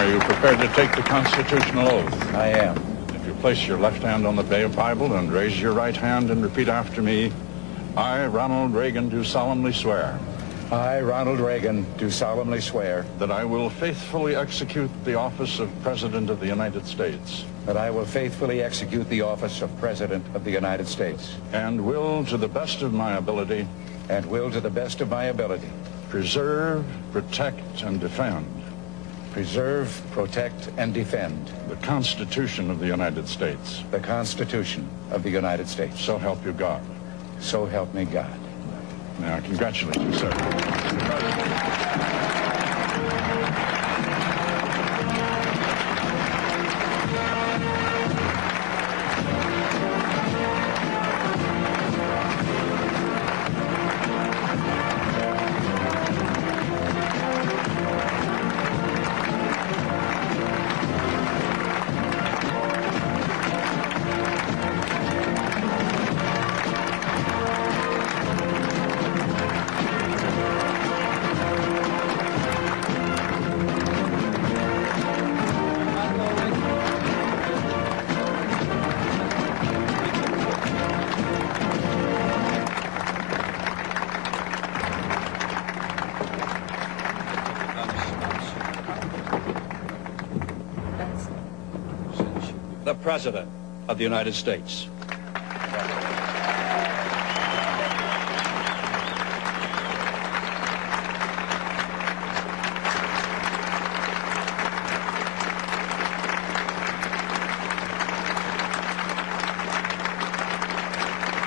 Are you prepared to take the constitutional oath? I am. If you place your left hand on the Bible and raise your right hand and repeat after me, I, Ronald Reagan, do solemnly swear. I, Ronald Reagan, do solemnly swear that I will faithfully execute the office of President of the United States. that I will faithfully execute the office of President of the United States. And will, to the best of my ability, And will, to the best of my ability, preserve, protect, and defend preserve, protect, and defend the Constitution of the United States. the Constitution of the United States. So help you God. So help me God. Now, I congratulate you, sir. The President of the United States.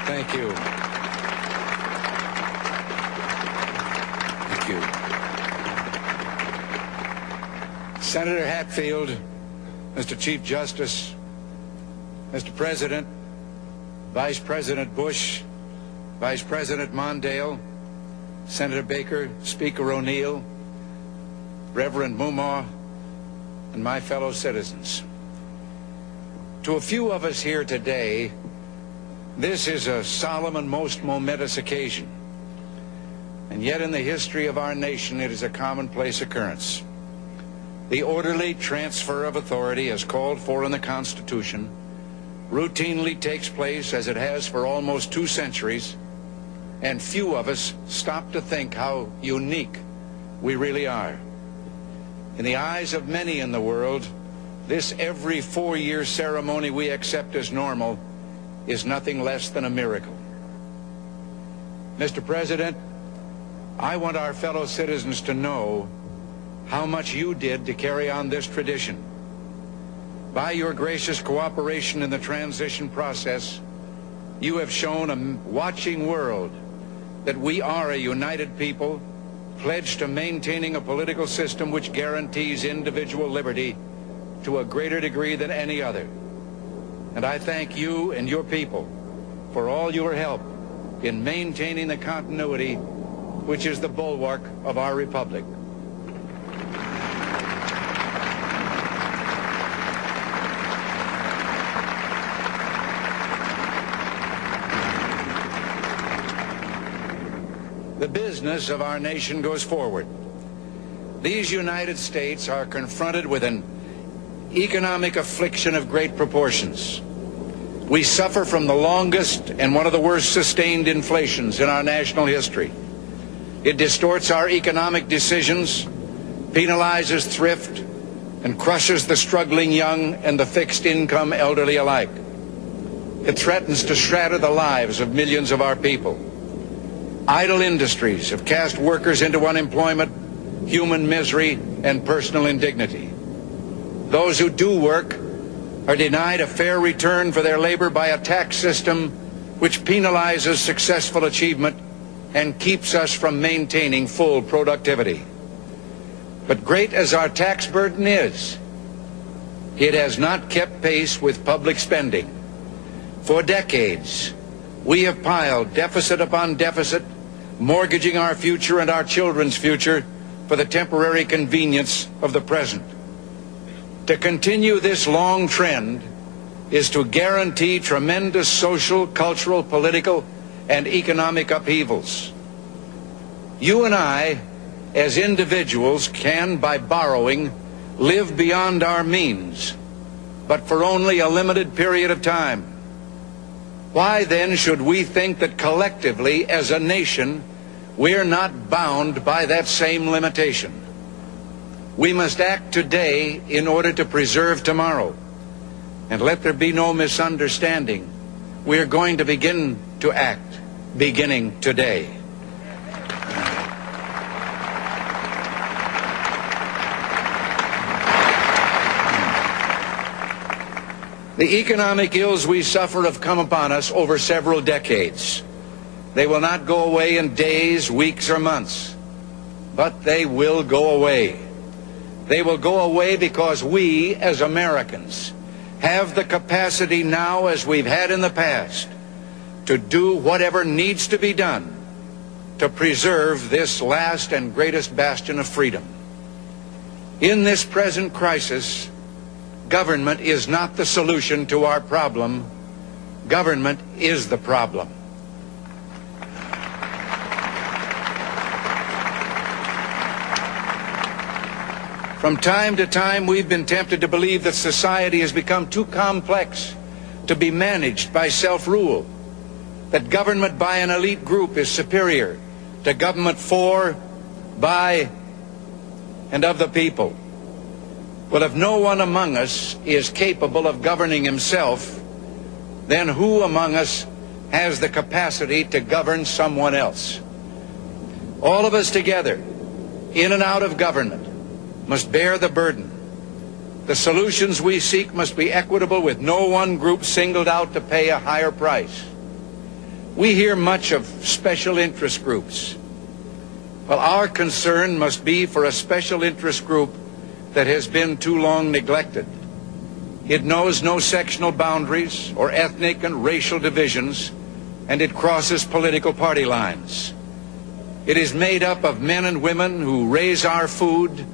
Thank you. Thank you. Senator Hatfield, Mr. Chief Justice, Mr. President, Vice President Bush, Vice President Mondale, Senator Baker, Speaker O'Neill, Reverend Moomaw, and my fellow citizens. To a few of us here today, this is a solemn and most momentous occasion. And yet in the history of our nation, it is a commonplace occurrence. The orderly transfer of authority as called for in the Constitution routinely takes place as it has for almost 2 centuries, and few of us stop to think how unique we really are. In the eyes of many in the world, this every 4-year ceremony we accept as normal is nothing less than a miracle. Mr. President, I want our fellow citizens to know how much you did to carry on this tradition. By your gracious cooperation in the transition process, you have shown a watching world that we are a united people, pledged to maintaining a political system which guarantees individual liberty to a greater degree than any other. And I thank you and your people for all your help in maintaining the continuity which is the bulwark of our republic. The business of our nation goes forward. These United States are confronted with an economic affliction of great proportions. We suffer from the longest and one of the worst sustained inflations in our national history. It distorts our economic decisions, penalizes thrift, and crushes the struggling young and the fixed income elderly alike. It threatens to shatter the lives of millions of our people. Idle industries have cast workers into unemployment, human misery, and personal indignity. Those who do work are denied a fair return for their labor by a tax system which penalizes successful achievement and keeps us from maintaining full productivity. But great as our tax burden is, it has not kept pace with public spending. For decades, we have piled deficit upon deficit, mortgaging our future and our children's future for the temporary convenience of the present. To continue this long trend is to guarantee tremendous social, cultural, political, and economic upheavals. You and I, as individuals, can, by borrowing, live beyond our means, but for only a limited period of time. Why then should we think that collectively as a nation we're not bound by that same limitation? We must act today in order to preserve tomorrow. And let there be no misunderstanding. We're going to begin to act beginning today. The economic ills we suffer have come upon us over several decades. They will not go away in days, weeks, or months, but they will go away. They will go away because we, as Americans, have the capacity now, as we've had in the past, to do whatever needs to be done to preserve this last and greatest bastion of freedom. In this present crisis, government is not the solution to our problem. Government is the problem. From time to time, we've been tempted to believe that society has become too complex to be managed by self-rule, that government by an elite group is superior to government for, by, and of the people. Well, if no one among us is capable of governing himself, then who among us has the capacity to govern someone else? All of us together, in and out of government, must bear the burden. The solutions we seek must be equitable, with no one group singled out to pay a higher price. We hear much of special interest groups. Well, our concern must be for a special interest group that has been too long neglected. It knows no sectional boundaries or ethnic and racial divisions, and it crosses political party lines. It is made up of men and women who raise our food,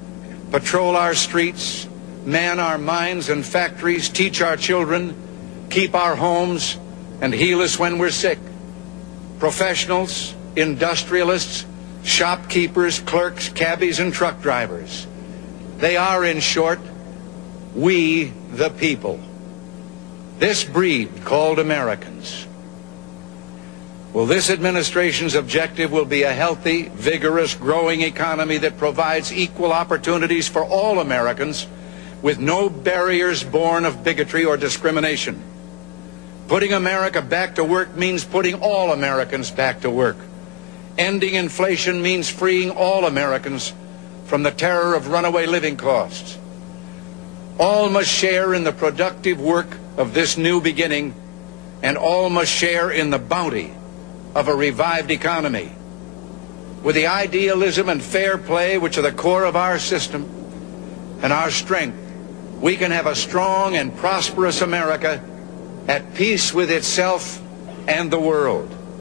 patrol our streets, man our mines and factories, teach our children, keep our homes, and heal us when we're sick. Professionals, industrialists, shopkeepers, clerks, cabbies, and truck drivers. They are, in short, we the people. This breed called Americans. Well, this administration's objective will be a healthy, vigorous, growing economy that provides equal opportunities for all Americans, with no barriers born of bigotry or discrimination. Putting America back to work means putting all Americans back to work. Ending inflation means freeing all Americans from the terror of runaway living costs. All must share in the productive work of this new beginning, and all must share in the bounty of a revived economy. With the idealism and fair play which are the core of our system and our strength, we can have a strong and prosperous America at peace with itself and the world.